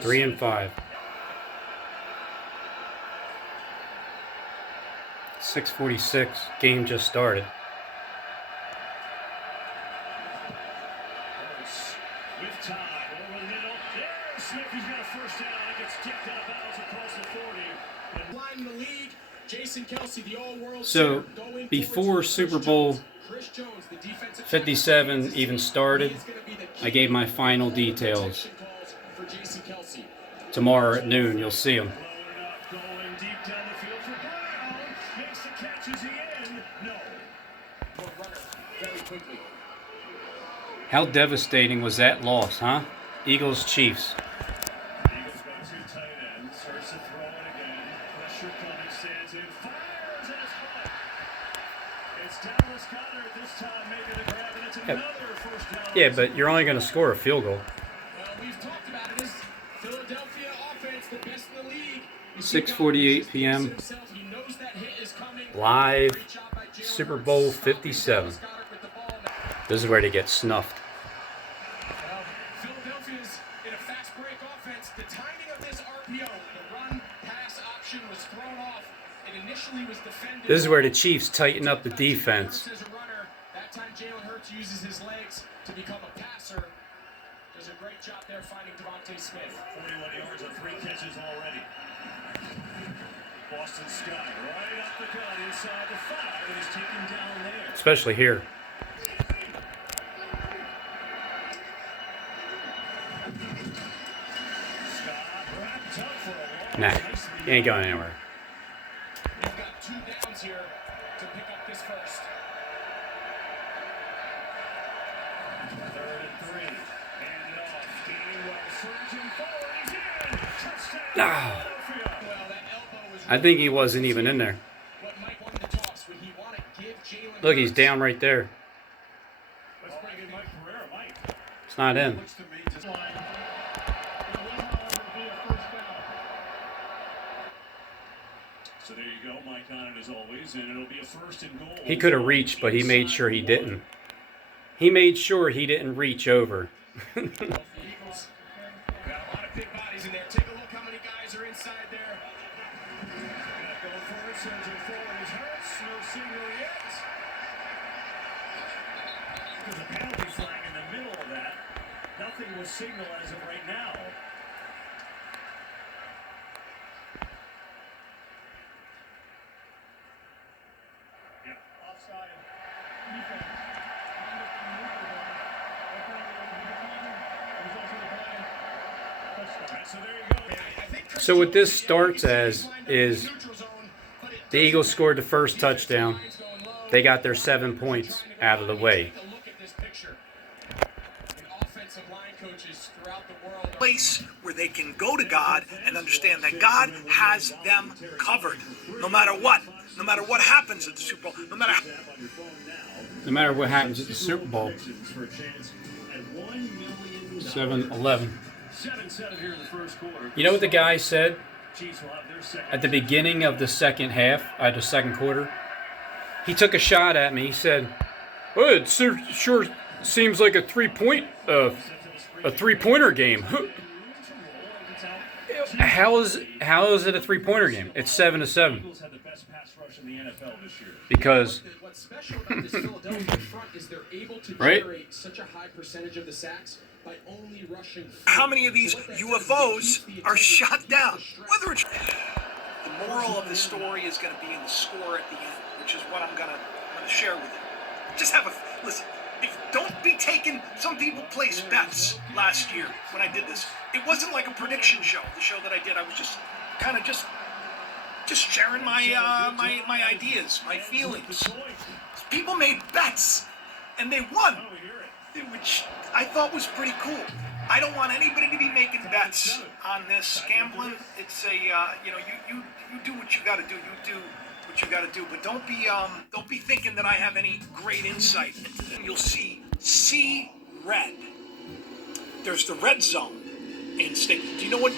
3 and 5. 6:46. Game just started. With time over the middle. There's Smith. He's got a first down. It gets kicked out of bounds across the 40. And line the league. Jason Kelce, the all-world. So before Super Bowl 57 even started, I gave my final details. Tomorrow at noon, you'll see them. Going deep down the field for Brown. Makes the catch. Is he in? No. Very quickly. How devastating was that loss, huh? Eagles, Chiefs. Eagles go two tight ends. Starts to throw it again. Pressure coming. Stands in. Fires and it's caught. It's Dallas Goedert this time making the grab, and it's another first down. Yeah, but you're only going to score a field goal. Well, we've talked about it. This Philadelphia offense, the best in the league. 6:48 p.m. Live Super Bowl 57. This is where they get snuffed. Philadelphia's in a fast break offense. The timing of this RPO, the run pass option was thrown off. It initially was defended. This is where the Chiefs tighten up the defense. As a runner, that time Jalen Hurts uses his legs to become a passer. Does a great job there finding Devontae Smith. 41 yards on 3 catches already. Boston Scott right up the gut inside the 5 and he's taken down there. Especially here. Nah, he ain't going anywhere. We've got 2 downs here to pick up this first. 3rd and 3. Hand it off. Gainwell surging forward. He's in. Touchdown. Ah, Philadelphia. Well, that elbow was I think he wasn't even in there. what Mike wanted to toss. Would he want to give Jalen Look, he's Hurts? down right there. Let's bring in Mike Pereira. Mike. It's not in. Looks to me just line. So there you go, Mike on it as always, and it'll be a 1st and goal. He could have reached, but he made sure he didn't. He made sure he didn't reach over. The Eagles got a lot of big bodies in there. Take a look how many guys are inside there. Go for it, surging forward is Hurts. No signal yet. There's a penalty flag in the middle of that. Nothing was signaled as of right now. So what this starts as is the Eagles scored the first touchdown. They got their 7 points out of the way. Place where they can go to God and understand that God has them covered, no matter what happens at the Super Bowl, no matter what happens at the Super Bowl. 7-11. You know what the guy said at the beginning of the second half, the second quarter? He took a shot at me. He said, "Oh, it sure seems like a three-pointer game." How is it a three-pointer game? It's 7-7. Because right? how many of these UFOs are shot down? Whether it's the moral of the story is going to be in the score at the end, which is what I'm gonna share with you. Just have a listen. Don't be taking. Some people placed bets last year when I did this. It wasn't like a prediction show. The show that I did, I was just kind of just sharing my ideas, my feelings. People made bets, and they won, which I thought was pretty cool. I don't want anybody to be making bets on this gambling. It's a you do what you got to do. You do what you got to do, but don't be thinking that I have any great insight. You'll see red. There's the red zone in state. Do you know what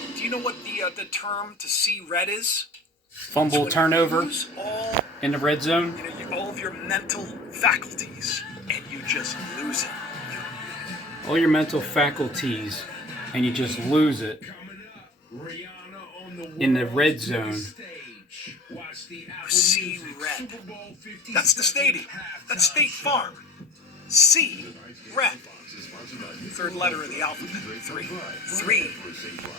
the term to see red is? Fumble turnover in the red zone. All of your mental faculties, and you just lose it. all your mental faculties, and you just lose it in the red zone. See Red. That's the stadium. That's State Farm. C Red. Third letter of the alphabet. 3. 3.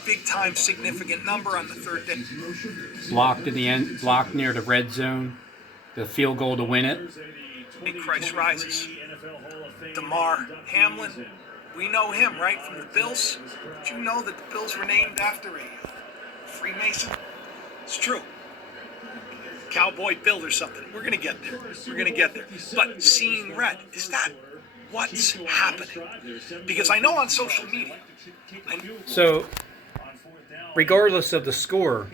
Big time significant number on the third day. Blocked in the end, blocked near the red zone. The field goal to win it. Big Christ rises. Damar Hamlin. We know him, right, from the Bills. Did you know that the Bills were named after a Freemason? It's true. Cowboy Bill or something. We're going to get there. We're going to get there. But seeing red, is that what's happening? Because I know on social media. So, regardless of the score,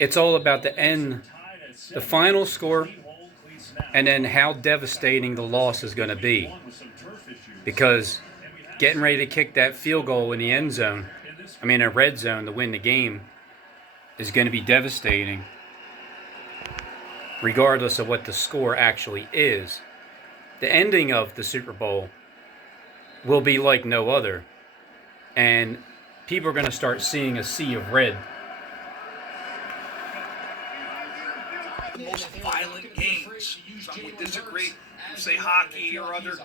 it's all about the end, the final score, and then how devastating the loss is going to be. Because getting ready to kick that field goal in the end zone, a red zone to win the game, is going to be devastating. Regardless of what the score actually is. The ending of the Super Bowl will be like no other. And people are going to start seeing a sea of red. The most violent games. Some would disagree. Say hockey or other,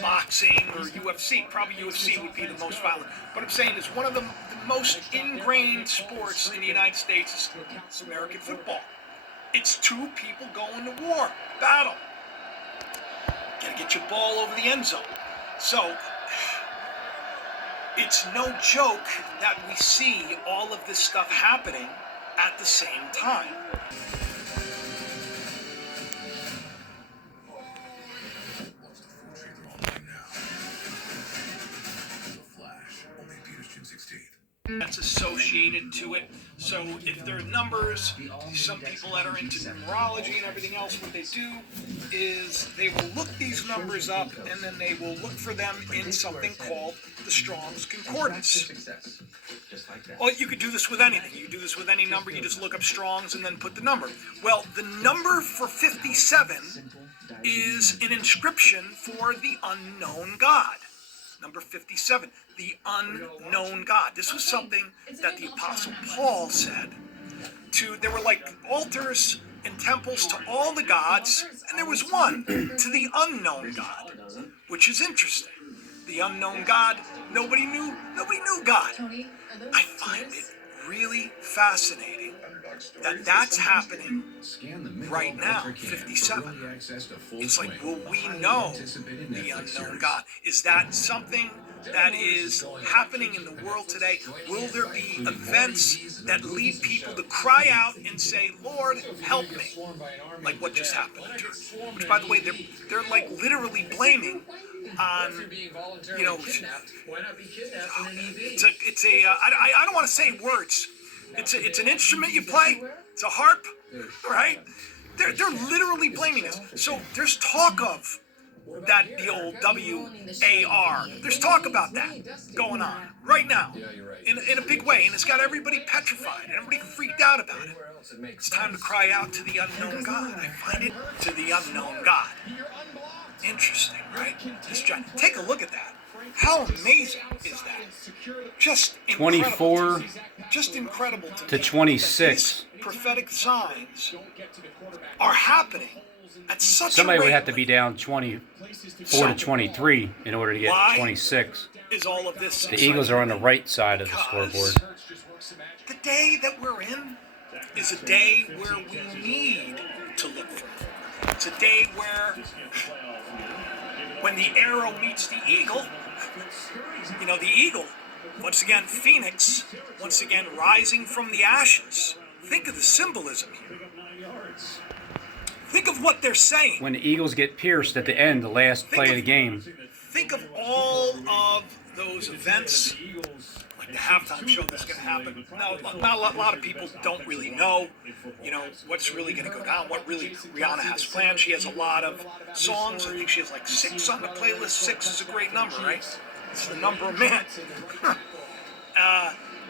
boxing or UFC. Probably UFC would be the most violent. What I'm saying is one of the most ingrained sports in the United States is American football. It's two people going to war, battle. Gotta get your ball over the end zone. So, it's no joke that we see all of this stuff happening at the same time. That's associated to it. So if there are numbers, some people that are into numerology and everything else, what they do is they will look these numbers up and then they will look for them in something called the Strong's Concordance. Well, you could do this with anything. You do this with any number. You just look up Strong's and then put the number. Well, the number for 57 is an inscription for the unknown God. Number 57, the unknown God. This was something that the Apostle Paul said. There were like altars and temples to all the gods, and there was one to the unknown God, which is interesting. The unknown God, nobody knew God. I find it really fascinating that that's happening right now, 57. It's like, will we know the unknown God? Is that something that is happening in the world today? Will there be events that lead people to cry out and say, Lord, help me? Like what just happened in church. Which, by the way, they're like literally blaming on, I don't want to say words. It's an instrument you play. It's a harp, right? They're literally blaming us. So there's talk of that, the old WAR. There's talk about that going on right now in a big way, and it's got everybody petrified and everybody freaked out about it. It's time to cry out to the unknown God. I find it to the unknown God. Interesting, right? Take a look at that. How amazing is that? Just incredible. 24 just incredible to 26. Prophetic signs are happening at such Somebody a rate. would have to be down 24 to 23 in order to get 26. Is all of this the Eagles are on the right side of the scoreboard. The day that we're in is a day where we need to look for more. It's a day where, when the arrow meets the eagle, the eagle, once again, Phoenix, once again rising from the ashes. Think of the symbolism here. Think of what they're saying. When the Eagles get pierced at the end, the last play of the game. Think of all of those events, like the halftime show that's going to happen. Now, a lot of people don't really know, what's really going to go down, what really Rihanna has planned. She has a lot of songs. I think she has like 6 on the playlist. 6 is a great number, right? It's the number of men.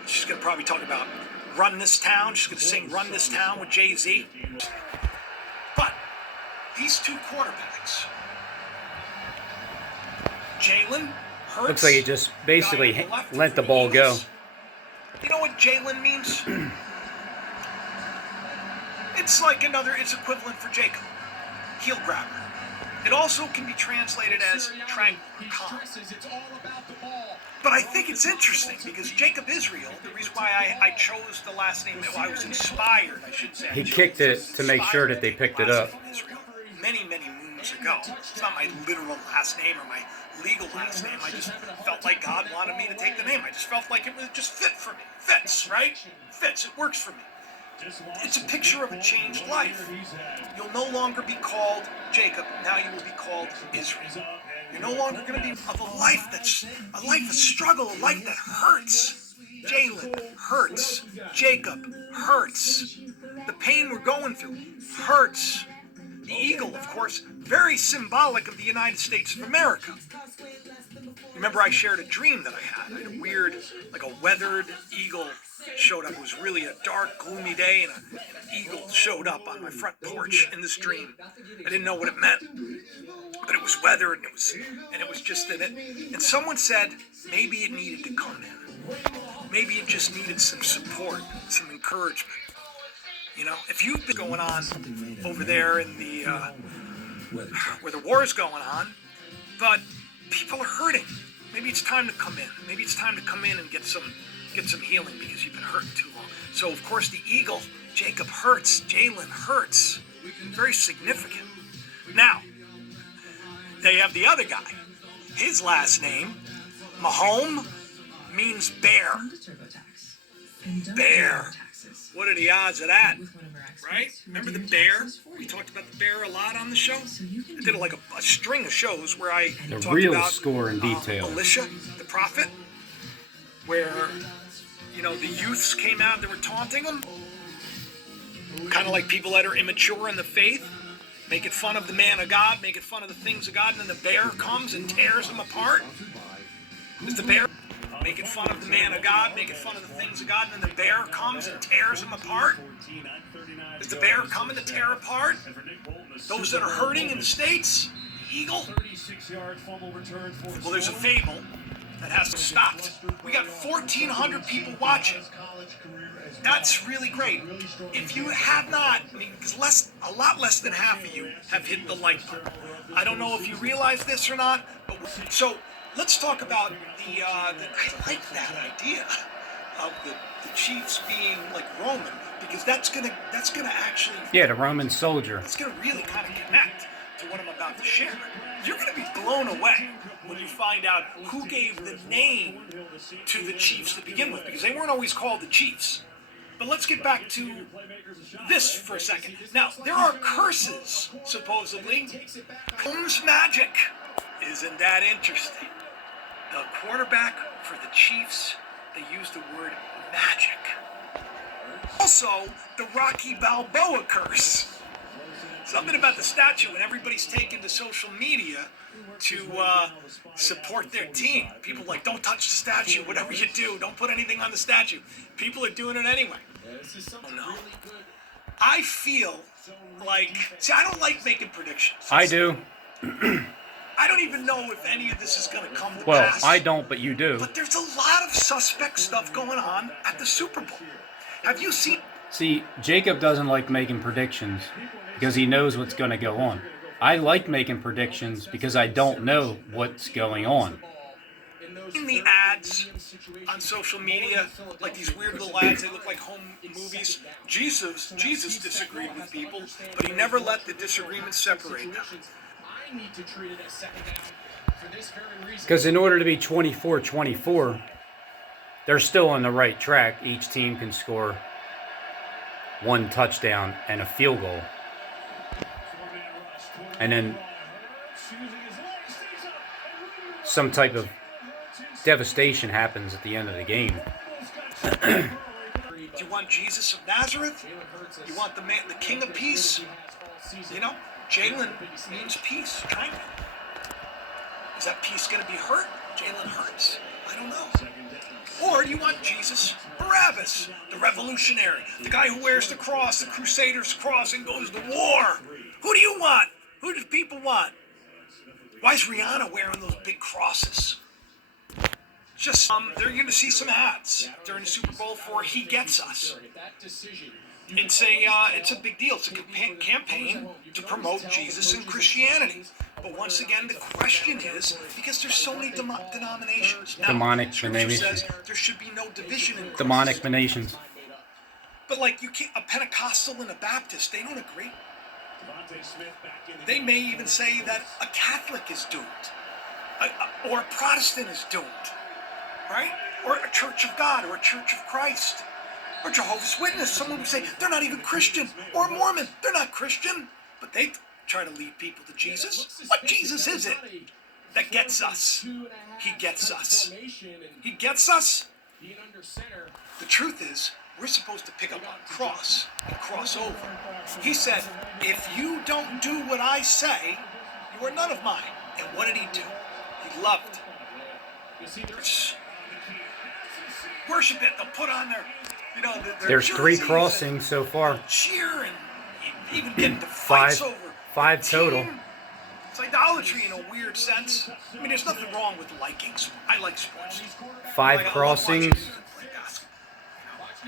She's going to probably talk about Run This Town. She's going to sing Run This Town with Jay-Z. But these two quarterbacks, Jalen Hurts. Looks like he just basically Guy on the left let the for ball go. Eagles. You know what Jalen means? It's like it's equivalent for Jacob. Heel grabber. It also can be translated as tranquil or calm. But I think it's interesting because Jacob Israel, the reason why I chose the last name, well, I was inspired, I should say. He kicked it to make sure that they picked it up. Israel many, many moons ago. It's not my literal last name or my legal last name. I just felt like God wanted me to take the name. I just felt like it would just fit for me. Fits, right? Fits. It works for me. It's a picture of a changed life. You'll no longer be called Jacob. Now you will be called Israel. You're no longer going to be of a life that's a life of struggle, a life that hurts. Jalen hurts. Jacob hurts. The pain we're going through hurts. The eagle, of course, very symbolic of the United States of America. Remember, I shared a dream that I had. I had a weird, like a weathered eagle showed up. It was really a dark, gloomy day, and an eagle showed up on my front porch in this dream. I didn't know what it meant, but it was weathered, and it was just in it. And someone said maybe it needed to come in. Maybe it just needed some support, some encouragement. You know, if you've been going on over there in the where the war is going on, but people are hurting. Maybe it's time to come in. Maybe it's time to come in and get some healing because you've been hurting too long. So, of course, the eagle, Jacob hurts, Jalen hurts. Very significant. Now, they have the other guy. His last name, Mahome, means bear. Bear. What are the odds of that? Right? Remember the bear? We talked about the bear a lot on the show. I did like a string of shows where I The talked real about score in detail. Elisha, the prophet, where, you know, the youths came out, they were taunting him. Kind of like people that are immature in the faith, making fun of the man of God, making fun of the things of God, and then the bear comes and tears them apart. Is the bear making fun of the man of God, making fun of the things of God, and then the bear comes and tears them apart? Is the bear coming to tear apart those that are hurting in the States? The eagle? Well, there's a fable that has to stop. We got 1,400 people watching. That's really great. If you have not, I mean, because a lot less than half of you have hit the like button. I don't know if you realize this or not, but so let's talk about I like that idea of the Chiefs being like Roman, because that's gonna actually, Yeah, the Roman soldier. it's gonna really kind of connect to what I'm about to share. You're gonna be blown away when you find out who gave the name to the Chiefs to begin with, because they weren't always called the Chiefs. But let's get back to this for a second. Now, there are curses, supposedly. Holmes magic. Isn't that interesting? The quarterback for the Chiefs, they used the word magic. Also, the Rocky Balboa curse. Something about the statue, and everybody's taken to social media to support their team. People like, don't touch the statue, whatever you do, don't put anything on the statue. People are doing it anyway. Oh no. I feel like, see, I don't like making predictions. I do. I don't even know if any of this is going to come to Well, pass. I don't, but you do. But there's a lot of suspect stuff going on at the Super Bowl. Have you seen? See, Jacob doesn't like making predictions because he knows what's going to go on. I like making predictions because I don't know what's going on. In the ads on social media, like these weird little ads, they look like home movies. Jesus disagreed with people, but he never let the disagreement separate them. Because in order to be 24-24, they're still on the right track. Each team can score one touchdown and a field goal. And then some type of devastation happens at the end of the game. Do you want Jesus of Nazareth? You want the man, the King of Peace? You know, Jalen means peace, tranquil. Is that peace going to be hurt? Jalen hurts. I don't know. Or do you want Jesus Barabbas, the revolutionary, the guy who wears the cross, the Crusaders' cross, and goes to war? Who do you want? Who do people want? Why is Rihanna wearing those big crosses? They're going to see some ads during the Super Bowl for "He Gets Us." It's a big deal. It's a campaign to promote Jesus and Christianity. But once again, the question is, because there's so many denominations. Now, Demonic Scripture denominations. says there should be no division in Christ. Demonic nations. But like, you can't, a Pentecostal and a Baptist, they don't agree. They may even say that a Catholic is doomed, or a Protestant is doomed, right? Or a Church of God, or a Church of Christ, or Jehovah's Witness. Someone would say they're not even Christian, or Mormon, they're not Christian, but they try to lead people to Jesus. What Jesus is it that gets us? He gets us. He gets us. The truth is, we're supposed to pick up our cross and cross over. He said, if you don't do what I say, you are none of mine. And what did he do? He loved. Worship it. They'll put on their There's 3 jerseys crossings so far. and cheer and even get into fights over 5 total. team. It's idolatry in a weird sense. I mean, there's nothing wrong with liking sports. I like sports. 5 Like, I love crossings. watching play basketball.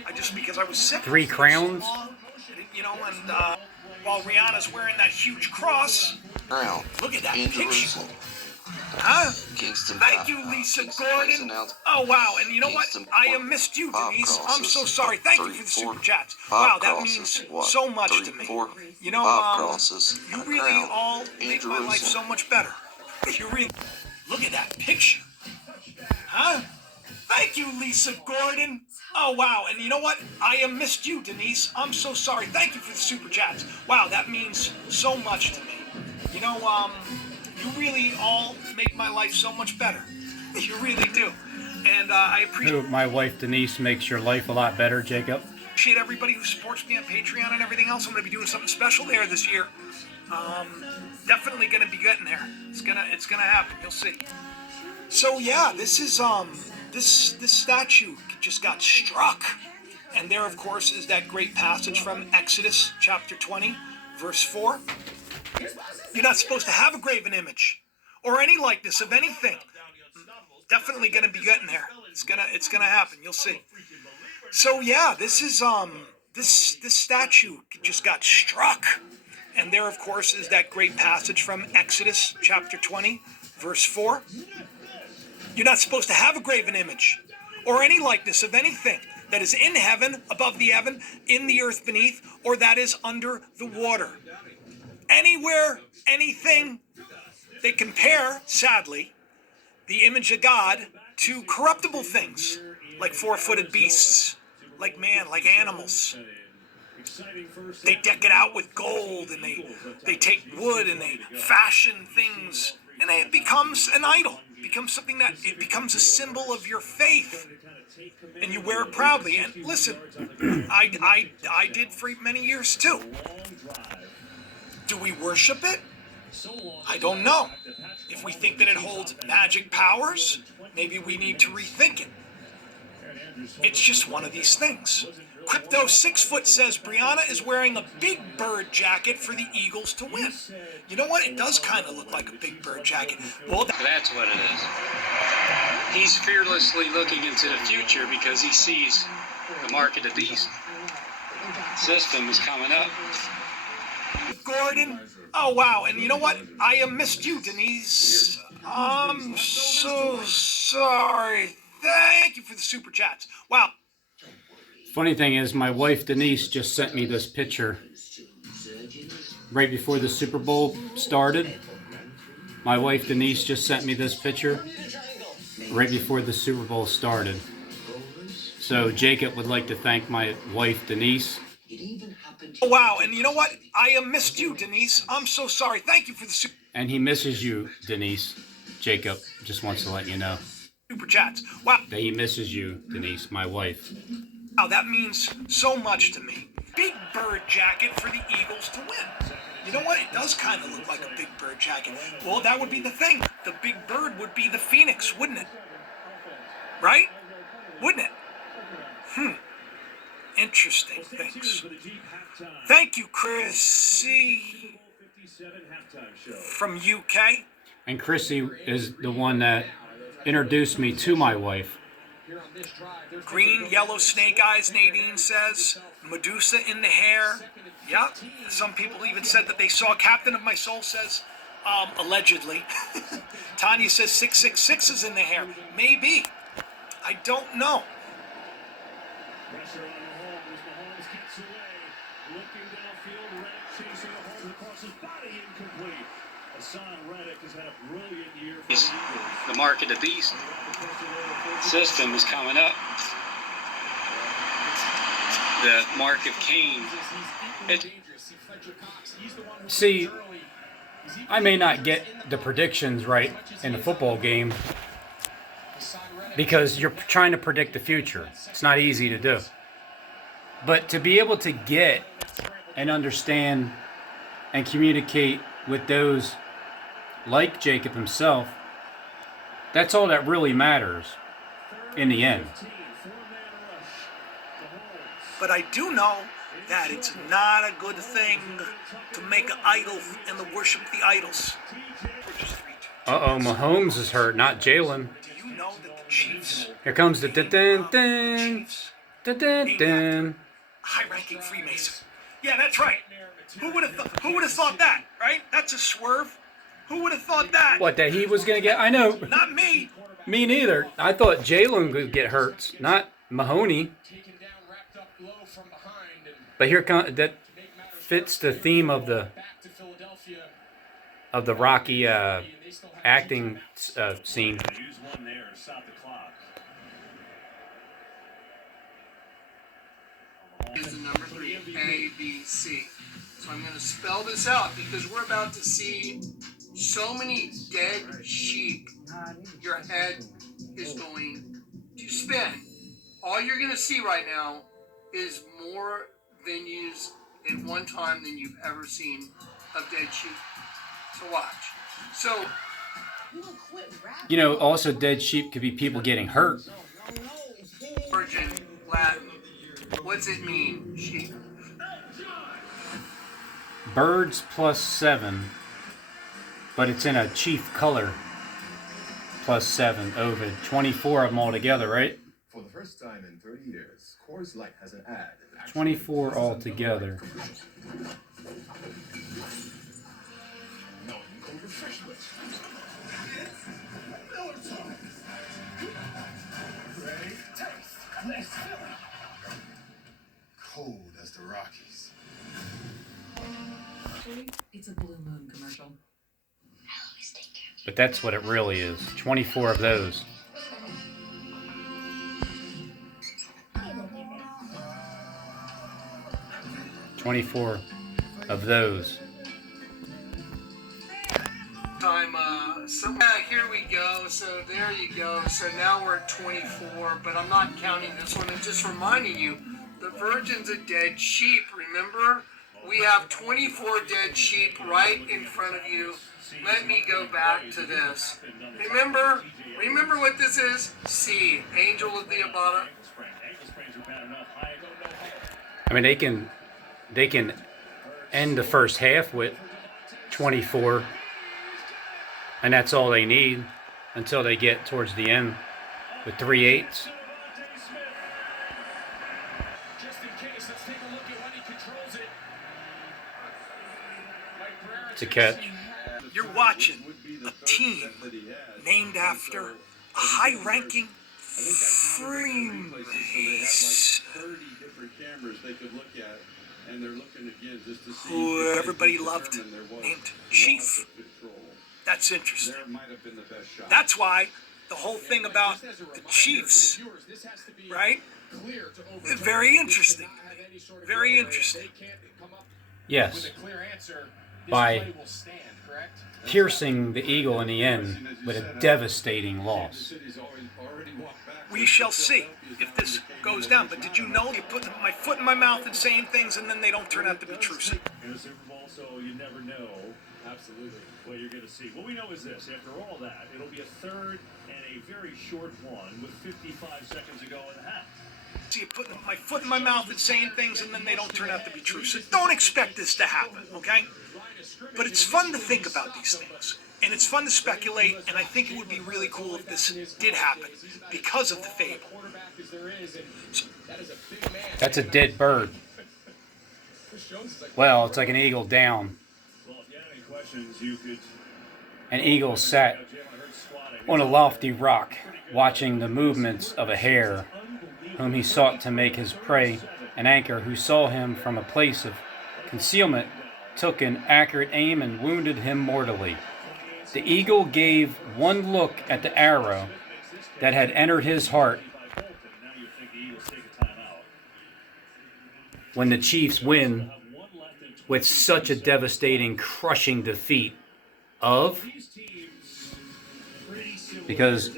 I just, because I was sick. 3 crowns. And while Rihanna's wearing that huge cross, Crown look at that in picture. Jerusalem. Huh? Kingston. Thank you, Lisa Kingston Gordon. announced Oh, wow. And you know what? Kingston I missed you, Bob Denise. I'm crosses. so sorry. Thank you 3, for the 4. super chats. Bob Wow, that crosses. means What? so much 3, to me. 4. You know, Bob crosses. you a really crown all in make my life Jerusalem. so much better. You really... Look at that picture. Huh? Thank you, Lisa Gordon. Oh, wow. And you know what? I missed you, Denise. I'm so sorry. Thank you for the super chats. Wow, that means so much to me. You know, you really all make my life so much better. You really do. And I appreciate My wife Denise makes your life a lot better, Jacob. everybody who supports me on Patreon and everything else. I'm going to be doing something special there this year. Definitely going to be getting there. It's gonna happen. You'll see. So yeah, this is this statue just got struck, and there, of course, is that great passage from Exodus chapter 20, verse 4. You're not supposed to have a graven image or any likeness of anything. Definitely going to be getting there. It's gonna happen. You'll see. So yeah, this is this statue just got struck. And there, of course, is that great passage from Exodus chapter 20, verse 4. You're not supposed to have a graven image or any likeness of anything that is in heaven, above the heaven, in the earth beneath, or that is under the water. Anywhere, anything, they compare, sadly, the image of God to corruptible things, like 4-footed beasts, like man, like animals. They deck it out with gold, and they take wood and they fashion things, and it becomes an idol. It becomes something that it becomes a symbol of your faith, and you wear it proudly. And listen, I did for many years too. Do we worship it? I don't know. If we think that it holds magic powers, maybe we need to rethink it. It's just one of these things. Crypto 6 Foot says Brianna is wearing a Big Bird jacket for the Eagles to win. You know what? It does kind of look like a Big Bird jacket. Well, That's what it is. He's fearlessly looking into the future because he sees the mark of the beast system is coming up. Gordon. Oh, wow. And you know what? I missed you, Denise. I'm so sorry. Thank you for the super chats. Wow. Funny thing is, my wife Denise just sent me this picture right before the Super Bowl started. My wife Denise just sent me this picture right before the Super Bowl started. So Jacob would like to thank my wife Denise. Oh, wow. And you know what? I missed you, Denise. I'm so sorry. Thank you for the And he misses you, Denise. Jacob just wants to let you know super chats. Wow. that he misses you, Denise, my wife. Wow, that means so much to me. Big Bird jacket for the Eagles to win. You know what? It does kind of look like a Big Bird jacket. Well, that would be the thing. The Big Bird would be the Phoenix, wouldn't it? Right? Wouldn't it? Interesting things. Thank you, Chrissy from UK. And Chrissy is the one that introduced me to my wife. Green, yellow snake eyes, Nadine says. Medusa in the hair. Yep. Some people even said that they saw Captain of My Soul says, allegedly. Tanya says 666 is in the hair. Maybe. I don't know. Pressure on Mahomes. Mahomes gets away. Looking downfield. Reddick chasing Mahomes across his body. Incomplete. Hassan Reddick has had a brilliant year for the Eagles. The mark of the beast system is coming up. The mark of Cain. See, I may not get the predictions right in the football game because you're trying to predict the future. It's not easy to do. But to be able to get and understand and communicate with those like Jacob himself, that's all that really matters in the end. But I do know that it's not a good thing to make an idol and to worship the idols. Uh-oh, Mahomes is hurt, not Jalen. Do you know that the Chiefs, Here comes the dun-dun-dun, dun-dun-dun. high-ranking Freemason? Yeah, that's right. Who would have thought that, right? That's a swerve. Who would have thought that? What, that he was going to get? I know. Not me. Me neither. I thought Jalen would get hurt, not Mahoney. But here comes that fits the theme of the Rocky acting scene. Use one there to stop the clock. Is the number 3, A, B, C. So I'm going to spell this out because we're about to see so many dead sheep, your head is going to spin. All you're going to see right now is more venues at one time than you've ever seen of dead sheep. So watch. So, You know, also dead sheep could be people getting hurt. Virgin, Latin, what's it mean, sheep? Birds +7, but it's in a chief color. +7, Ovid. 24 of them altogether, right? For the first time in 30 years, Coors Light has an ad. 24 altogether. Cold as the Rockies. It's a Blue Moon commercial. But that's what it really is. 24 of those. $24 of those. Here we go. So there you go. So now we're at 24, but I'm not counting this one. I'm just reminding you, the virgin's a dead sheep. Remember, we have 24 dead sheep right in front of you. Let me go back to this. Remember what this is? C, angel of the Abada. I mean, they can end the first half with 24, and that's all they need until they get towards the end with 3/8. Just in case, let's take a look at when he controls it. It's a catch. You're watching a team named after a high-ranking Freemason. 30 different cameras they could look at, and they're looking again just to see Who everybody loved, determine there was named loss Chief. of control. That's interesting. There might have been the best shot. That's why the whole thing about the Chiefs, right? is very interesting. Very interesting. Yes. By piercing the eagle in the end with a devastating loss. We shall see if this goes down. But did you know you're putting my foot in my mouth and saying things and then they don't turn out to be true? In the Super Bowl, so you never know. Absolutely. What you're going to see. What we know is this. After all that, it'll be a third and a very short one with 55 seconds to go in the half. See you putting my foot in my mouth and saying things and then they don't turn out to be true. So don't expect this to happen, okay? But it's fun to think about these things. And it's fun to speculate, and I think it would be really cool if this did happen because of the fable. That's a dead bird. Well, it's like an eagle down. Well, if you have any questions, you could. An eagle sat on a lofty rock, watching the movements of a hare, whom he sought to make his prey. An anchor who saw him from a place of concealment took an accurate aim and wounded him mortally. The eagle gave one look at the arrow that had entered his heart. When the Chiefs win with such a devastating, crushing defeat of, because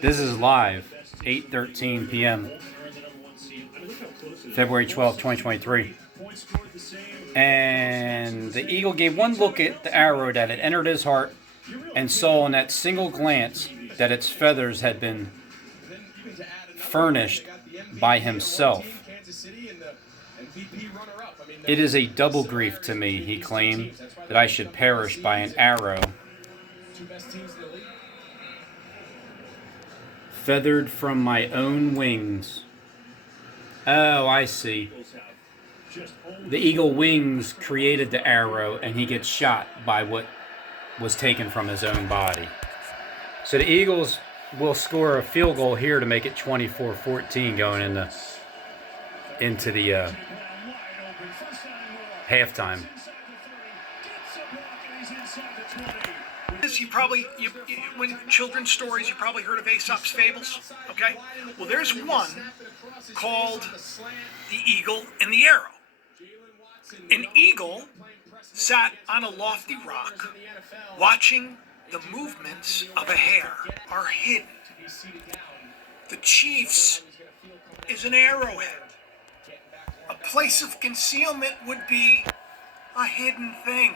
this is live, 8:13 p.m., February 12, 2023. And the eagle gave one look at the arrow that had entered his heart and saw in that single glance that its feathers had been furnished by himself. It is a double grief to me, he claimed, that I should perish by an arrow feathered from my own wings. Oh, I see. The eagle wings created the arrow, and he gets shot by what was taken from his own body. So the Eagles will score a field goal here to make it 24-14 going into the halftime. When children's stories, you probably heard of Aesop's Fables, okay? Well, there's one called The Eagle and the Arrow. An eagle sat on a lofty rock, watching the movements of a hare are hidden. The Chiefs is an arrowhead. A place of concealment would be a hidden thing.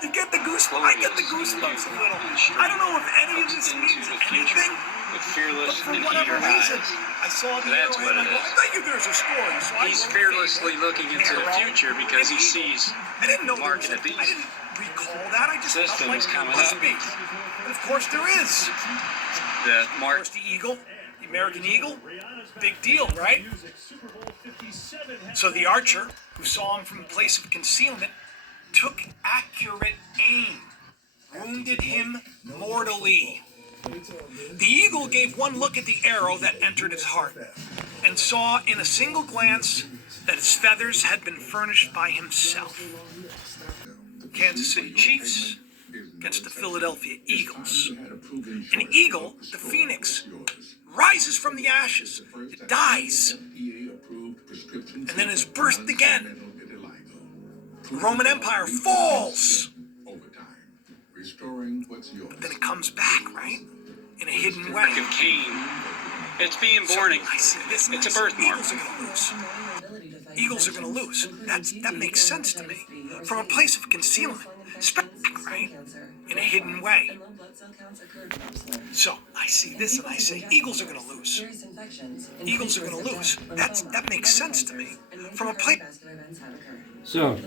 You get the goosebumps. I get the goosebumps a little. I don't know if any of this means anything, With fearless but for and whatever eager reason, eyes. I saw the That's arrowhead. what it I go, is. I bet you there's a story. So He's I wrote fearlessly Fable, looking into the Arrow, future because he and Eagle. sees I didn't know the market there of was the I beast. didn't recall that. I just felt System like is there coming must up. be. And of course there is. The Of mark. course, the eagle, the American eagle, big deal, right? So the archer, who saw him from a place of concealment, took accurate aim, wounded him mortally. The eagle gave one look at the arrow that entered his heart, and saw in a single glance that his feathers had been furnished by himself. Kansas City Chiefs against the Philadelphia Eagles. An eagle, the phoenix, rises from the ashes, it dies, and then is birthed again. The Roman Empire falls, but then it comes back, right? In a hidden way. Of Cain. It's being born. I see this. It's a birthmark. Eagles are going to lose. Eagles are going to lose. That makes sense to me. From a place of concealment, right? In a hidden way. So I see this and I say, Eagles are going to lose. Eagles are going to lose. That makes sense to me. From a place. So,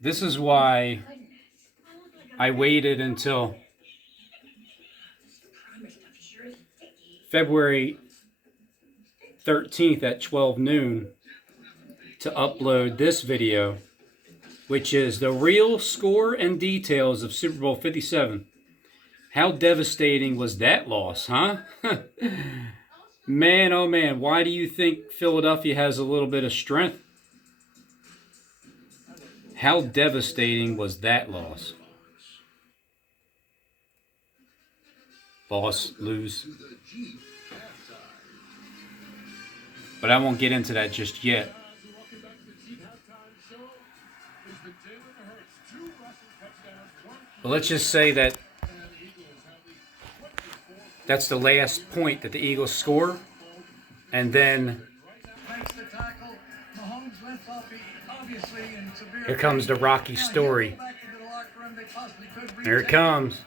this is why I waited until February 13th at 12 noon to upload this video, which is the real score and details of Super Bowl 57. How devastating was that loss, huh? Man, oh man, why do you think Philadelphia has a little bit of strength? How devastating was that loss? Loss, lose. But I won't get into that just yet. But let's just say that that's the last point that the Eagles score. And then here comes the Rocky story. Here it comes.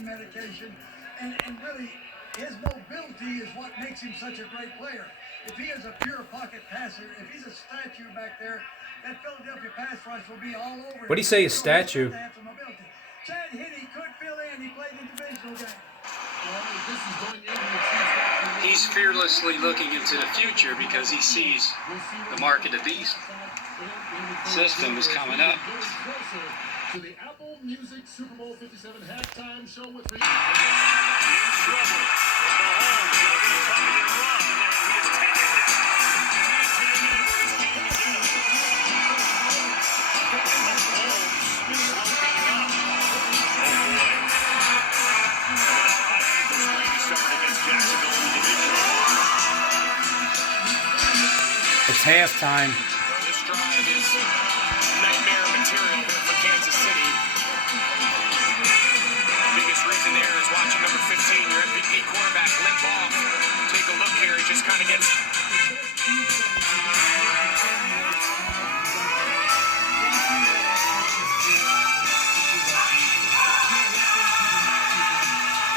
Medication, and really, His mobility is what makes him such a great player. If he is a pure pocket passer, if he's a statue back there, that Philadelphia pass rush will be all over. What do you say, a So statue? he's got to have some mobility. Chad Henne could fill in. He played in divisional games. He's fearlessly looking into the future because he sees the mark of the beast. System is coming up. To the Apple Music Super Bowl 57 halftime show with It's halftime. This drive is nightmare material here for Kansas City. Biggest reason there is watching number 15, your MVP quarterback, limp off. Take a look here. He just kind of gets.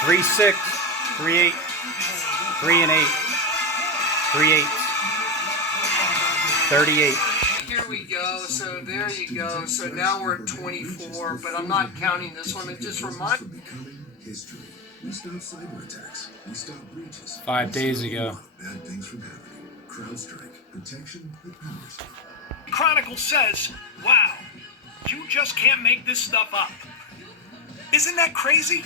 3-6, 3-8, 3-8, 3-8, 38. Here we go. So there you go. So now we're at 24, but I'm not counting this one. It just reminds. History. We stop cyber attacks. We stop breaches. 5 days ago. Bad things from happening. CrowdStrike. Protection that powers you. Chronicle says, wow, you just can't make this stuff up. Isn't that crazy?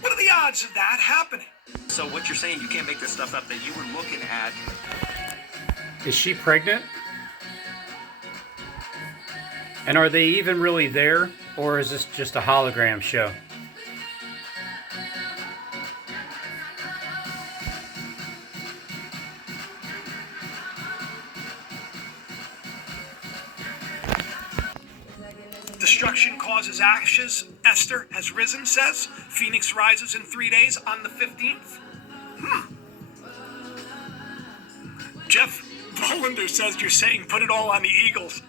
What are the odds of that happening? So what you're saying, you can't make this stuff up, that you were looking at. Is she pregnant? And are they even really there? Or is this just a hologram show? Destruction causes ashes. Esther has risen, says. Phoenix rises in 3 days on the 15th. Jeff Hollander says you're saying put it all on the Eagles.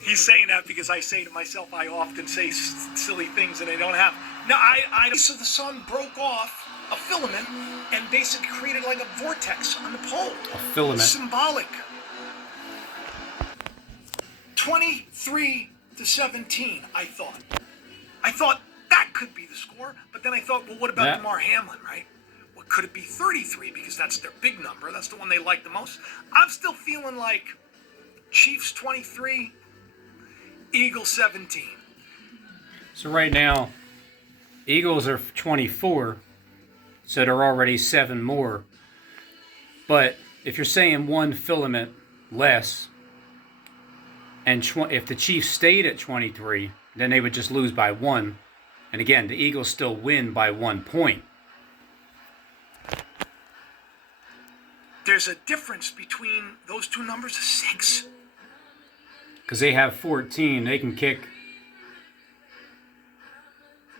He's saying that because I say to myself, I often say silly things and I don't have. No, so the sun broke off a filament and basically created like a vortex on the pole. A filament. Symbolic. 23-17, I thought. I thought that could be the score, but then I thought, well, what about Yeah. DeMar Hamlin, right? Well, could it be 33 because that's their big number? That's the one they like the most. I'm still feeling like Chiefs 23, Eagles 17. So right now, Eagles are 24, so they're already 7 more. But if you're saying one filament less, and if the Chiefs stayed at 23, then they would just lose by 1. And again, the Eagles still win by 1 point. There's a difference between those two numbers of 6. Because they have 14, they can kick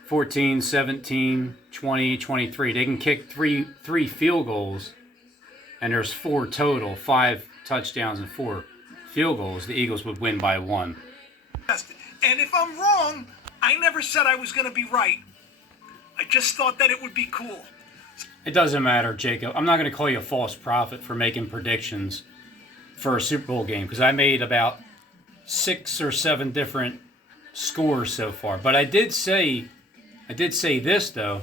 14, 17, 20, 23. They can kick three field goals, and there's 4 total, 5 touchdowns and 4 field goals. The Eagles would win by 1. And if I'm wrong, I never said I was going to be right. I just thought that it would be cool. It doesn't matter, Jacob. I'm not going to call you a false prophet for making predictions for a Super Bowl game, because I made about 6 or 7 different scores so far. But I did say this, though.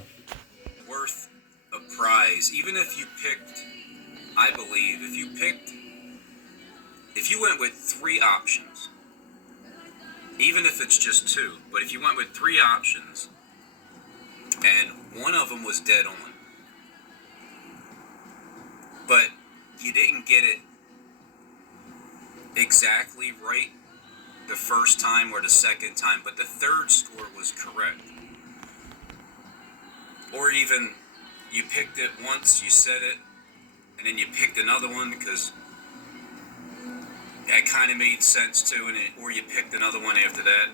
Worth a prize, even if you picked, I believe, if you went with 3 options, even if it's just 2, but if you went with 3 options, and one of them was dead on, but you didn't get it exactly right the first time or the second time, but the third score was correct. Or even you picked it once, you said it, and then you picked another one because that kind of made sense too, or you picked another one after that.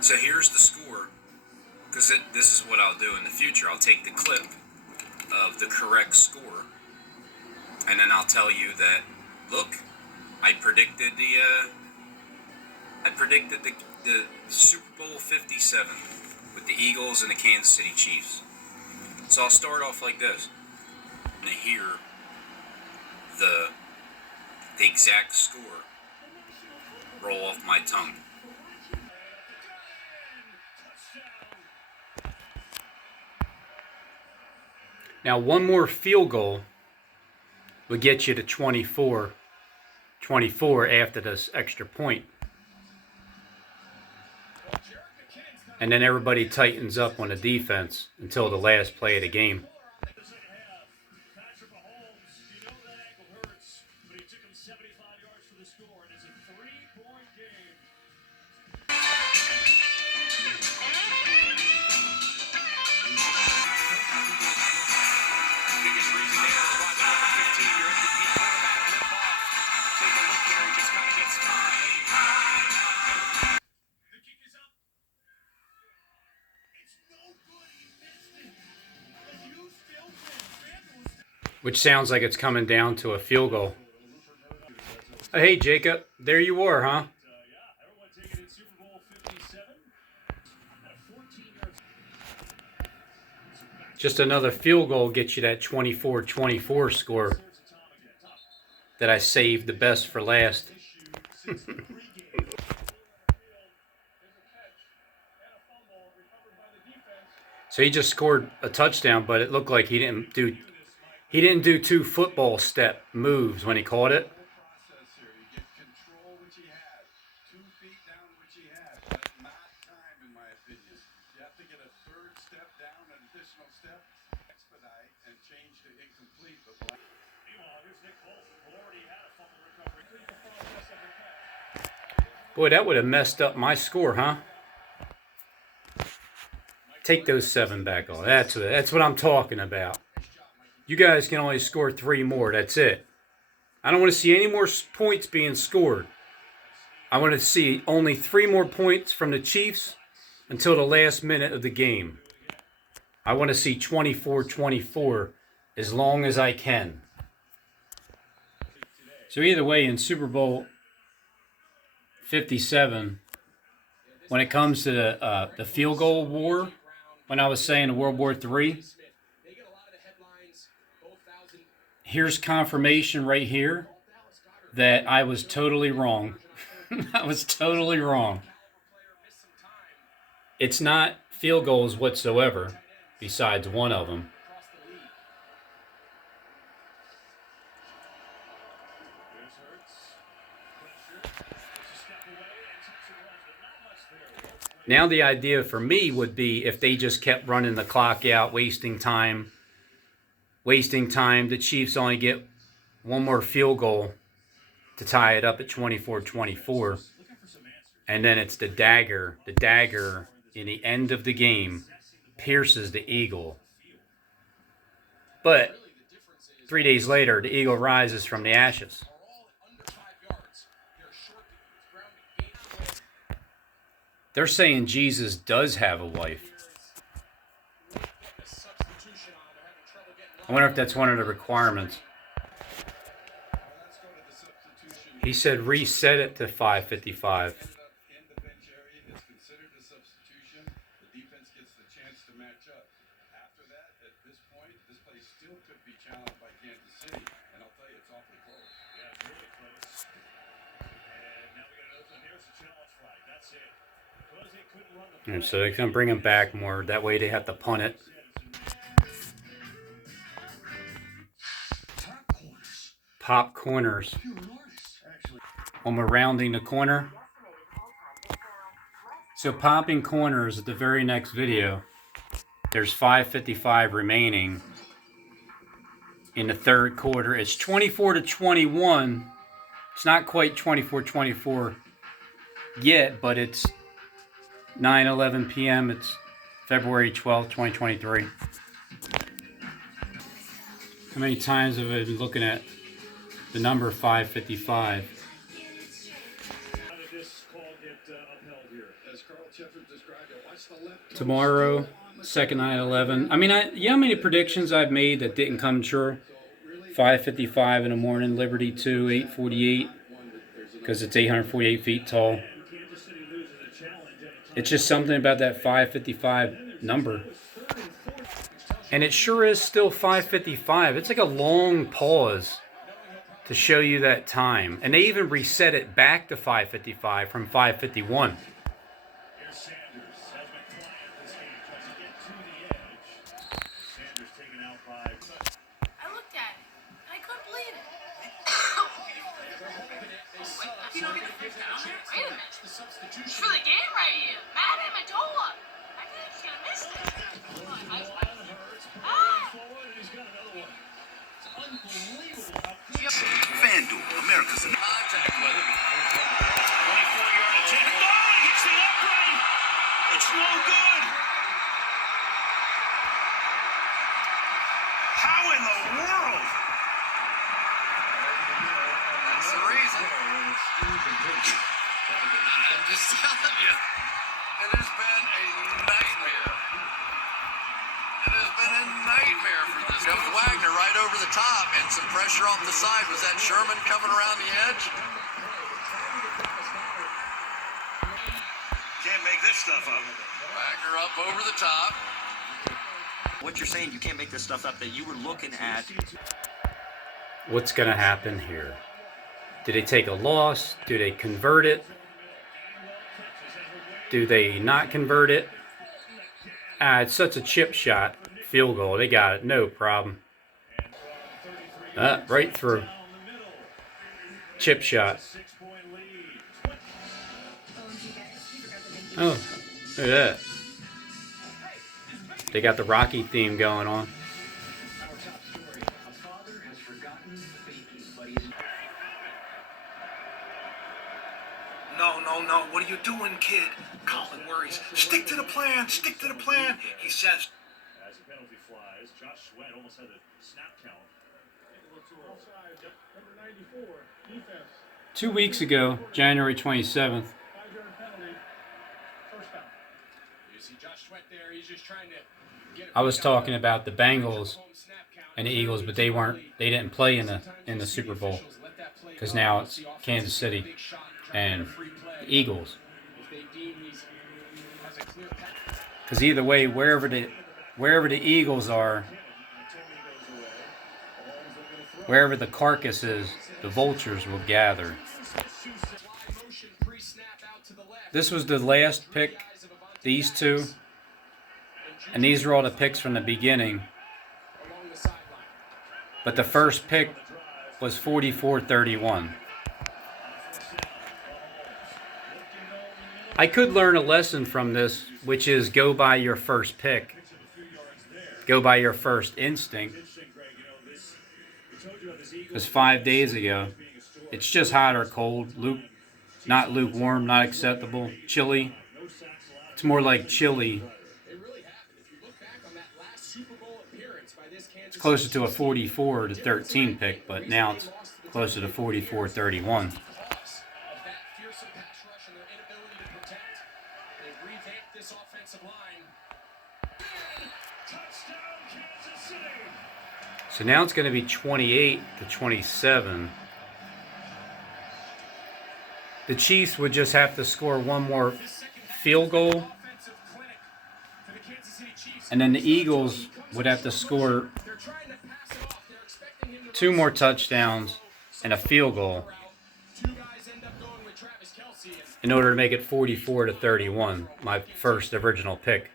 So here's the score, because this is what I'll do in the future. I'll take the clip of the correct score, and then I'll tell you that, look, I predicted I predicted the Super Bowl 57 with the Eagles and the Kansas City Chiefs. So I'll start off like this. I'm going to hear the exact score roll off my tongue. Now, one more field goal would get you to 24 after this extra point. And then everybody tightens up on the defense until the last play of the game. Patrick Mahomes, you know that ankle hurts, but he took him 75 yards for the score, and it's a 3-point game. Biggest reason there is watching number 15, your MVP quarterback limp off. Take a look here, he just kind of gets by. The kick is up. It's no good. He missed it. And you still win. Which sounds like it's coming down to a field goal. Oh, hey, Jacob. There you are, huh? Yeah, everyone taking in Super Bowl 57. At a 14-yard. Just another field goal gets you that 24-24 score that I saved the best for last. So he just scored a touchdown, but it looked like he didn't do two football step moves when he caught it. Process here. You get control, which he had. 2 feet down, which he had. But not time, in my opinion. You have to get a third step down, an additional step, expedite, and change to incomplete. But Meanwhile, here's Nick Bolton, who already had a fumble recovery. Boy, that would have messed up my score, huh? Take those 7 back off. That's what I'm talking about. You guys can only score 3 more. That's it. I don't want to see any more points being scored. I want to see only 3 more points from the Chiefs until the last minute of the game. I want to see 24-24 as long as I can. So either way, in Super Bowl 57, when it comes to the field goal war, when I was saying World War III, here's confirmation right here that I was totally wrong. I was totally wrong. It's not field goals whatsoever, besides one of them. Now the idea for me would be if they just kept running the clock out, wasting time. The Chiefs only get one more field goal to tie it up at 24-24. And then it's the dagger in the end of the game pierces the eagle. But 3 days later, the eagle rises from the ashes. They're saying Jesus does have a wife. I wonder if that's one of the requirements. He said reset it to 5:55. in the bench area, it's considered a substitution. The defense gets the chance to match up. After that, at this point, this play still could be challenged by Kansas City. And I'll tell you, it's awfully close. Yeah, it's really close. And now we got another one. Here's the challenge flag. That's it. Because they couldn't run the And so they're going to bring him back more. That way they have to punt it. Pop corners. When we're rounding the corner. So popping corners at the very next video. There's 5:55 remaining in the third quarter. It's 24-21. It's not quite 24-24 yet, but it's 9:11 p.m. It's February 12th, 2023. How many times have I been looking at the number 5:55? Tomorrow, second 9/11. I mean, you know how many predictions I've made that didn't come true? 5:55 in the morning, Liberty 2, 8:48, because it's 848 feet tall. It's just something about that 5:55 number. And it sure is still 5:55. It's like a long pause to show you that time. And they even reset it back to 5:55 from 5:51. Here's Sanders. Has McClain this game. Tries to get to the edge. Sanders taken out by. I looked at it, and I couldn't believe it. Wait, you don't get the first down here? Wait a minute. It's for the game right here. Matt Amendola. I think he's going to miss this. FanDuel, America's contact with it. 24-yard attempt. Oh, he hits the upright. It's no good. How in the world? That's the reason. I'm just telling you. It has been a nightmare. It has been a nightmare for this. Jeff Wagner right over the top and some pressure off the side. Was that Sherman coming around the edge? Can't make this stuff up. Wagner up over the top. What you're saying, you can't make this stuff up that you were looking at. What's going to happen here? Do they take a loss? Do they convert it? Do they not convert it? It's such a chip shot. Field goal. They got it. No problem. Right through. Chip shot. Oh, look at that. They got the Rocky theme going on. No. What are you doing, kid? Colin worries. Stick to the plan. Stick to the plan. He says. As the penalty flies, Josh Sweat almost had a snap count. Number 94, defense. 2 weeks ago, January 27th, I was talking about the Bengals and the Eagles, but they didn't play in the Super Bowl because now it's Kansas City and the Eagles. Because either way, wherever the Eagles are, wherever the carcass is, the vultures will gather. This was the last pick, these two, and these are all the picks from the beginning. But the first pick was 44-31. I could learn a lesson from this, which is go by your first pick. Go by your first instinct. Because 5 days ago, it's just hot or cold. Not lukewarm, not acceptable. Chilly. It's more like chilly. It's closer to a 44-13 pick, but now it's closer to 44-31. So now it's going to be 28-27. The Chiefs would just have to score one more field goal, and then the Eagles would have to score 2 more touchdowns and a field goal in order to make it 44-31, my first original pick.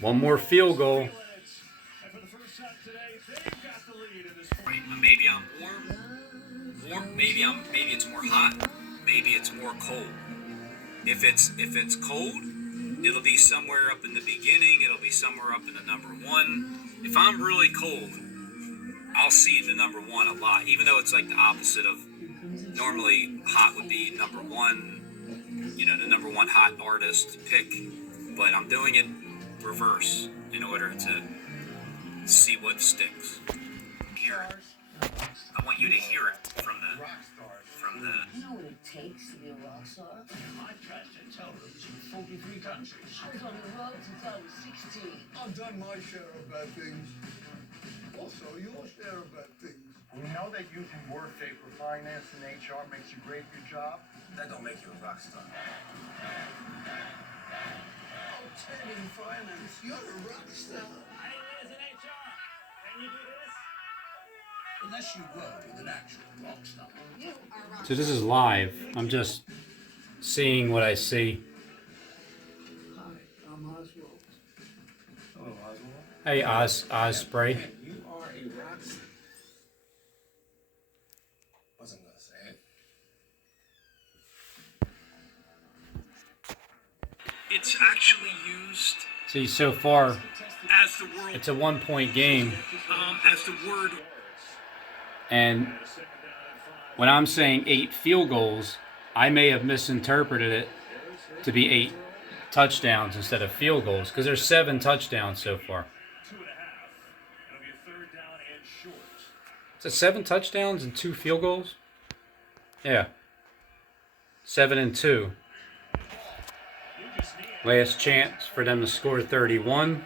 One more field goal. Maybe I'm warm. Maybe it's more hot. Maybe it's more cold. If it's cold, it'll be somewhere up in the beginning. It'll be somewhere up in the number 1. If I'm really cold, I'll see the number 1 a lot. Even though it's like the opposite of normally hot would be number 1. You know, the number 1 hot artist pick. But I'm doing it reverse in order to see what sticks. Hear it. I want you to hear it from the. You know what it takes to be a rock star? I've traveled to 43 countries. I was on the road since I was 16. I've done my share of bad things. Also, your share of bad things. We know that you can work for finance and HR makes you great at your job. That don't make you a rock star. Oh, Ted in finance, you're a rock star. Hey, Liz in HR, can you do this? Unless you work with an actual rock star. You are a rock So this is live. I'm just seeing what I see. Hi, I'm Oswald. Hello, Oswald. Hey, Osprey. You are a rock star. Wasn't gonna say it. It's actually used See, so far, as the world, it's a 1-point game. as the word. And when I'm saying 8 field goals, I may have misinterpreted it to be 8 touchdowns instead of field goals, because there's 7 touchdowns so far. 2.5. It'll be a third down and short. Is it 7 touchdowns and 2 field goals? Yeah. 7 and 2. Last chance for them to score 31.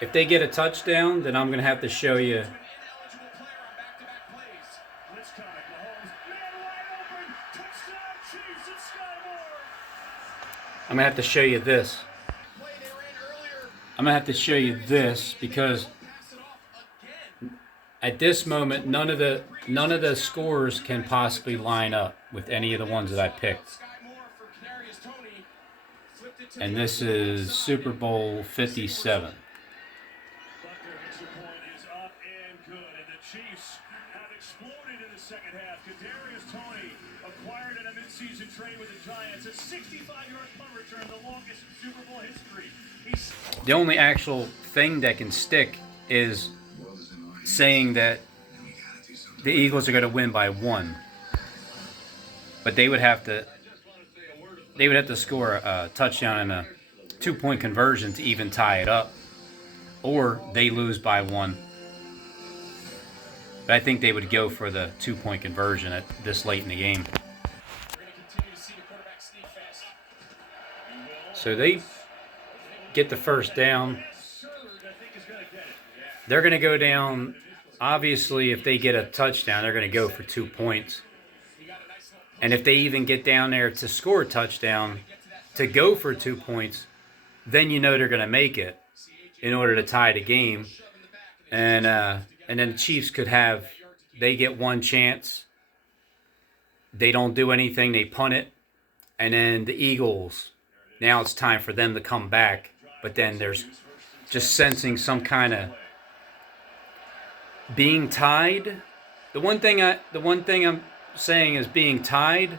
If they get a touchdown, then I'm going to have to show you. I'm going to have to show you this. I'm going to have to show you this because at this moment, none of the scores can possibly line up with any of the ones that I picked. And this is Super Bowl 57. Buckner extra point is up and good, and the Chiefs have exploded in the second half. Kadarius Toney acquired in a midseason trade with the Giants, a 65-yard punt return, the longest in Super Bowl history. The only actual thing that can stick is saying that the Eagles are going to win by 1, but they would have to score a touchdown and a 2-point conversion to even tie it up, or they lose by 1. But I think they would go for the 2-point conversion at this late in the game. So they get the first down. They're going to go down. Obviously, if they get a touchdown, they're going to go for 2 points. And if they even get down there to score a touchdown, to go for 2 points, then you know they're going to make it in order to tie the game. And then the Chiefs they get one chance. They don't do anything. They punt it. And then the Eagles, now it's time for them to come back. But then there's just sensing some kind of being tied. The one thing I'm saying is being tied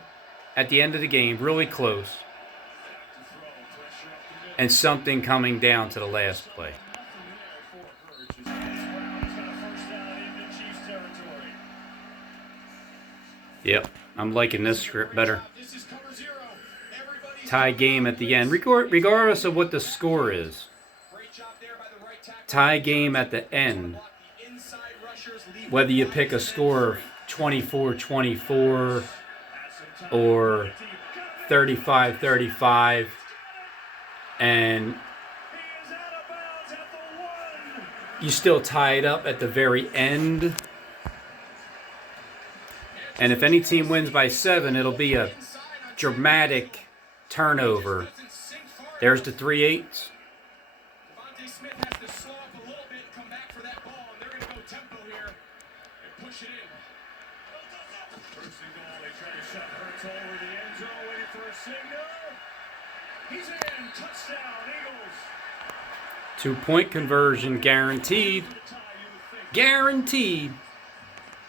at the end of the game, really close, and something coming down to the last play. Yep, I'm liking this script better. Tie game at the end, regardless of what the score is. Tie game at the end. Whether you pick a score of 24-24 or 35-35, and you still tie it up at the very end. And if any team wins by 7, it'll be a dramatic turnover. There's the 3-8. Devontae Smith has to slow up a little bit, come back for that ball, and they're going to go tempo here and push it in. First and goal, they try to shut Hurts over the end zone, waiting for a signal. He's in, touchdown, Eagles. 2-point conversion guaranteed. Guaranteed.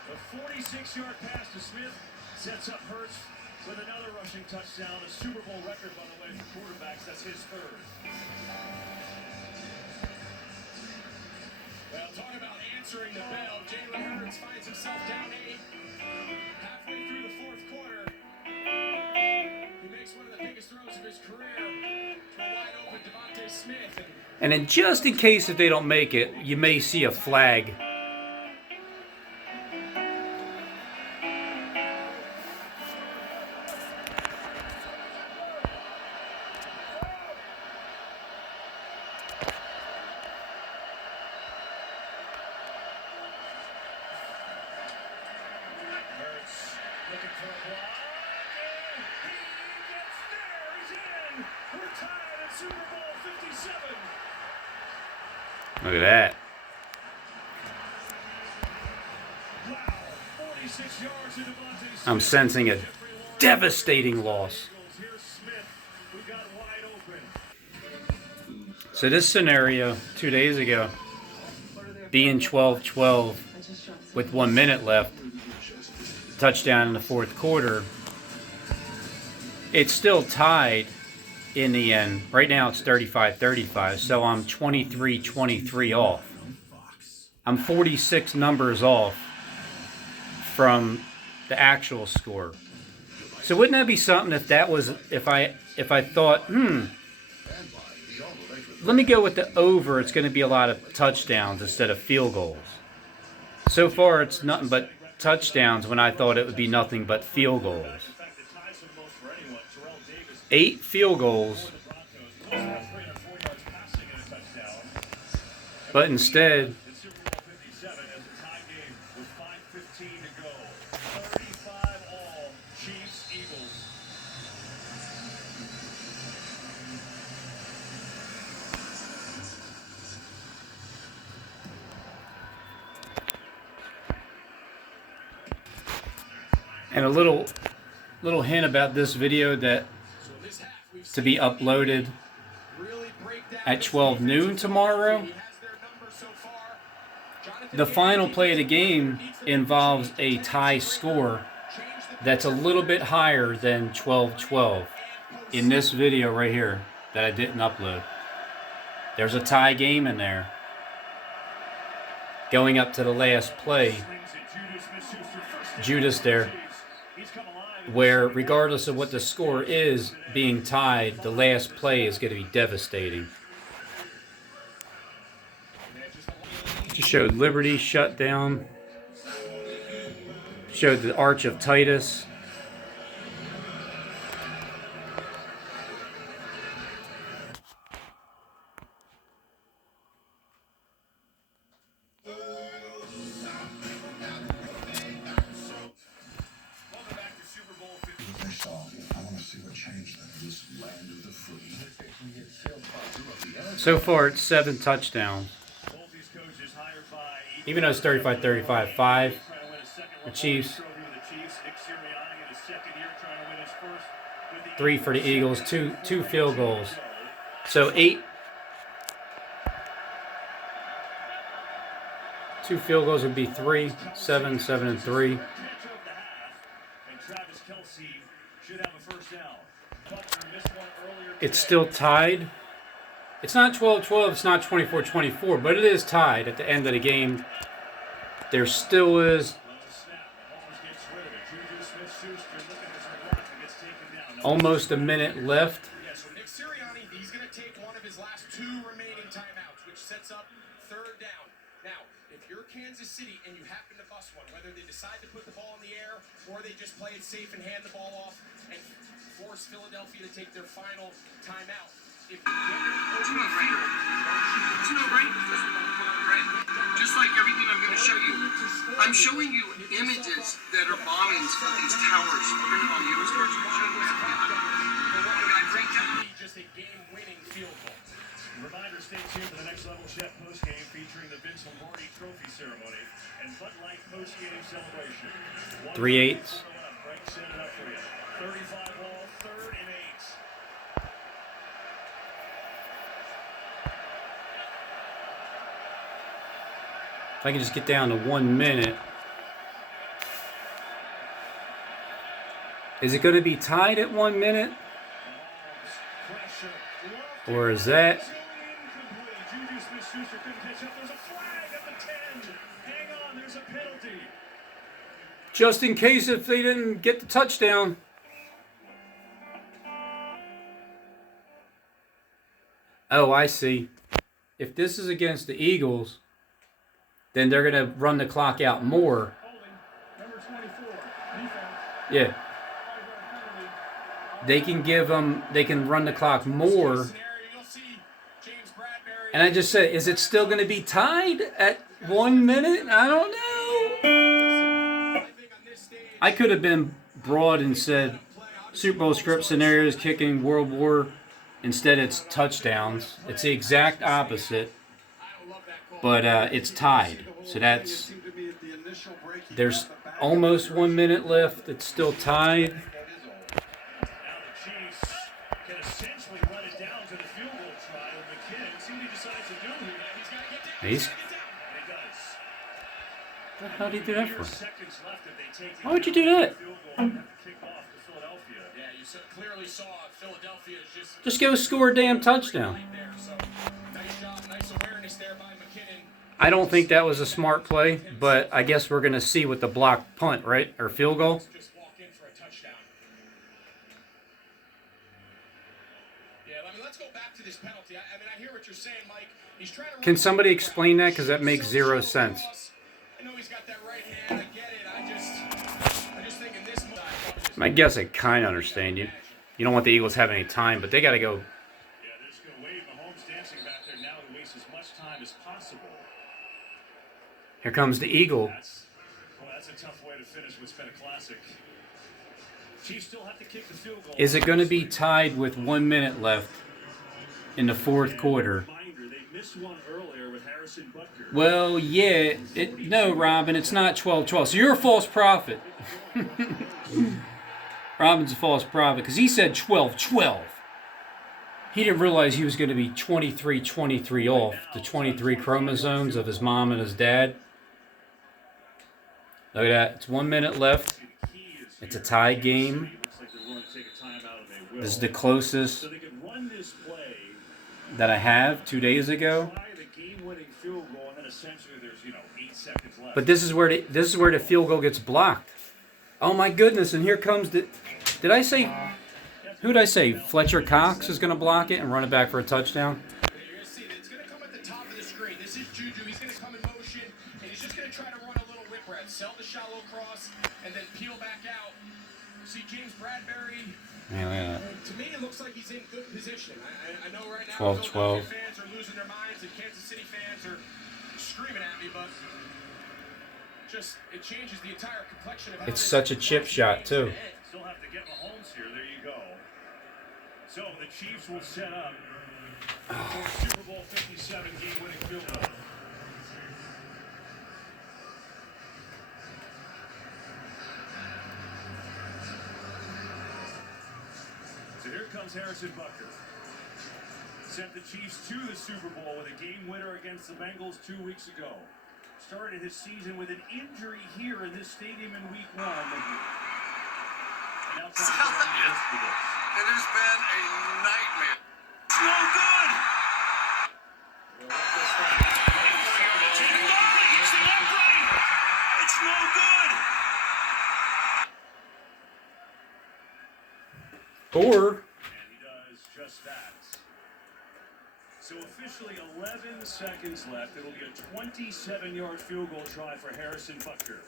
The 46-yard pass to Smith sets up Hurts with another rushing touchdown, a Super Bowl record, by the way, for quarterbacks. That's his third. Well, talk about answering the bell. Jalen Hurts finds himself down 8. Halfway through the fourth quarter, he makes one of the biggest throws of his career to a wide open Devontae Smith. And then just in case if they don't make it, you may see a flag. for a block, and he gets there. He's in. We're tied at Super Bowl 57. Look at that. Wow, 46 yards to Devontae Smith. I'm sensing a devastating loss. Here's Smith, who got wide open. So this scenario 2 days ago, being 12-12 with 1 minute left, touchdown in the fourth quarter, it's still tied in the end. Right now it's 35-35, so I'm 23-23 off. I'm 46 numbers off from the actual score. So wouldn't that be something if that was, if I thought, let me go with the over, it's going to be a lot of touchdowns instead of field goals. So far it's nothing but touchdowns when I thought it would be nothing but field goals. 8 field goals, but instead and a little hint about this video that to be uploaded at 12 noon tomorrow. The final play of the game involves a tie score that's a little bit higher than 12-12 in this video right here that I didn't upload. There's a tie game in there going up to the last play. Judas there, where regardless of what the score is, being tied, the last play is going to be devastating. Just showed Liberty shut down. Showed the Arch of Titus. So far, it's 7 touchdowns. Even though it's 35-35, 5 the Chiefs, 3 for the Eagles, two field goals. So 8. 2 field goals would be 3, 7, 7, and 3. It's still tied. It's not 12-12, it's not 24-24, but it is tied at the end of the game. There still is almost a minute left. So Nick Sirianni, he's going to take one of his last 2 remaining timeouts, which sets up 3rd down. Now, if you're Kansas City and you happen to bust one, whether they decide to put the ball in the air or they just play it safe and hand the ball off and force Philadelphia to take their final timeout. If you It's a no-brainer. It's a no-brainer. Right. Just like everything I'm going to show you. I'm showing you images that are bombings of these towers printed on the stars. Just a game-winning field goal. Reminder, stay tuned for the Next Level Chef postgame featuring the Vince Lombardi Trophy Ceremony and Bud Light postgame celebration. 3-8. Frank set it up for you. 35 ball, 3rd and 8. If I can just get down to 1 minute. Is it going to be tied at 1 minute? Or is that? Just in case if they didn't get the touchdown. Oh, I see. If this is against the Eagles, then they're going to run the clock out more. Yeah. They can run the clock more. And I just said, is it still going to be tied at 1 minute? I don't know. I could have been broad and said Super Bowl script scenarios, kicking, World War. Instead, it's touchdowns. It's the exact opposite, but it's tied. So there's almost 1 minute left. It's still tied. How did he do that for? Why would you do that? Just go score a damn touchdown. I don't think that was a smart play, but I guess we're going to see with the block punt, right? Or field goal. Can somebody explain that? Because that makes zero sense. I guess I kind of understand you. You don't want the Eagles having any time, but they got to go. Yeah, they're just going to wave Mahomes dancing back there now to waste as much time as possible. Here comes the Eagle. That's a tough way to finish what's been a classic. Chiefs still have to kick the field goal. Is it going to be tied with 1 minute left in the fourth quarter? They missed one earlier with Harrison Butker. Well, yeah. No, Robin, it's not 12-12. So you're a false prophet. Robin's a false prophet because he said 12-12. He didn't realize he was going to be 23-23 off the 23 chromosomes of his mom and his dad. Look at that. It's 1 minute left. It's a tie game. This is the closest that I have 2 days ago. But this is where the field goal gets blocked. Oh my goodness! And here comes the. Did I say? Who did I say? Fletcher Cox is going to block it and run it back for a touchdown. You're going to see that it's going to come at the top of the screen. This is Juju. He's going to come in motion, and he's just going to try to run a little whip rat, sell the shallow cross, and then peel back out. See James Bradbury. Yeah. To me, it looks like he's in good position. I know right now 12-12. Philadelphia fans are losing their minds, and Kansas City fans are screaming at me, but it changes the entire complexion of how It's such a chip shot too. Still have to get Mahomes here. There you go. So the Chiefs will set up for Super Bowl 57 game-winning field goal. So here comes Harrison Butker. Sent the Chiefs to the Super Bowl with a game winner against the Bengals 2 weeks ago. Started his season with an injury here in this stadium in week 1. And now It has been a nightmare. It's no good. It's no good. Or. And he does just that. So officially 11 seconds left. It'll be a 27-yard field goal try for Harrison Butker.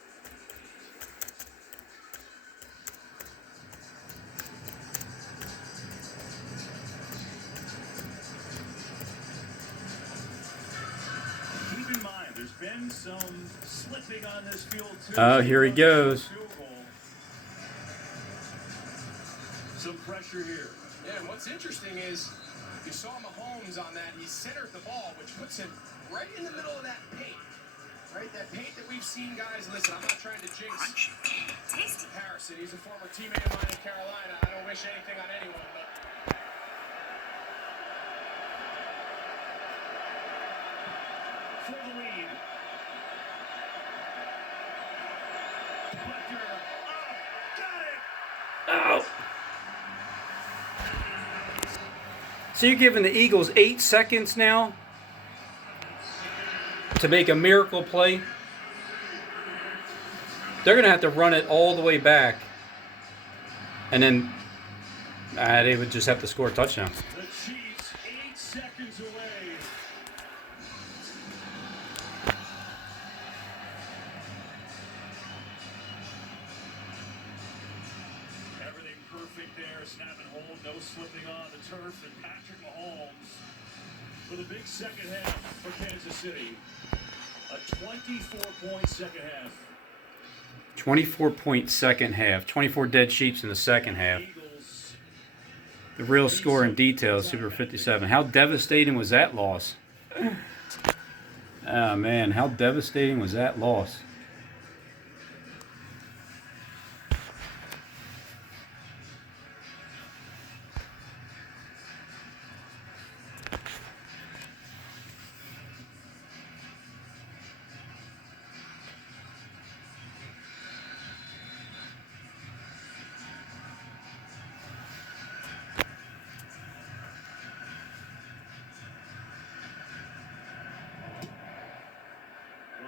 Keep in mind, there's been some slipping on this field too. Oh, here he goes. Some pressure here. Yeah, and what's interesting is you saw Mahomes on that. He centered the ball, which puts him right in the middle of that paint. Right? That paint that we've seen, guys. Listen, I'm not trying to jinx Harrison. He's a former teammate of mine in Carolina. I don't wish anything on anyone, but for the lead. Butker Ow. So you're giving the Eagles 8 seconds now to make a miracle play. They're going to have to run it all the way back. And then they would just have to score a touchdown. The Chiefs 8 seconds away. Everything perfect there. Snap and hold. No slipping on the turf. And Patrick Mahomes with a big second half for Kansas City. A 24-point second half. 24-point second half. 24 dead sheeps in the second half. The real score in detail, Super 57. How devastating was that loss? Oh man, how devastating was that loss?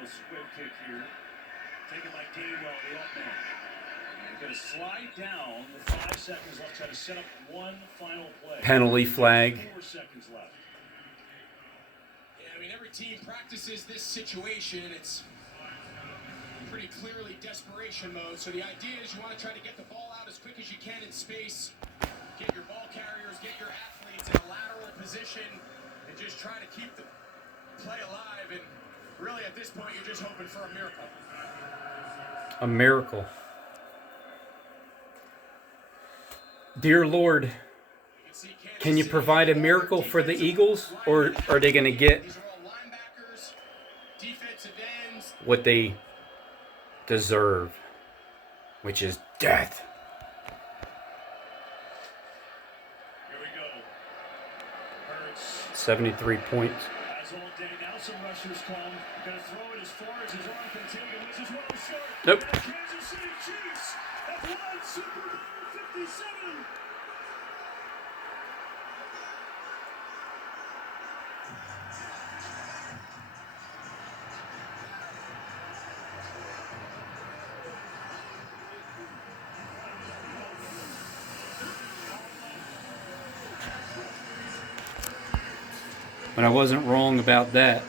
Squib kick here. Taken by Gainwell, the up man. And going to slide down with 5 seconds left. Try to set up one final play. Penalty flag. 4 seconds left. Yeah, I mean, every team practices this situation. It's pretty clearly desperation mode. So the idea is you want to try to get the ball out as quick as you can in space. Get your ball carriers, get your athletes in a lateral position, and just try to keep the play alive. And really, at this point, you're just hoping for a miracle. A miracle. Dear Lord, can you provide a miracle for the Eagles, or are they going to get what they deserve, which is death? Here we go. Hurts. 73 points. As all day, now some rushers come. Going to throw it as far as his arm can take him. This is well short. Nope. The Kansas City Chiefs have won Super Bowl 57. But I wasn't wrong about that.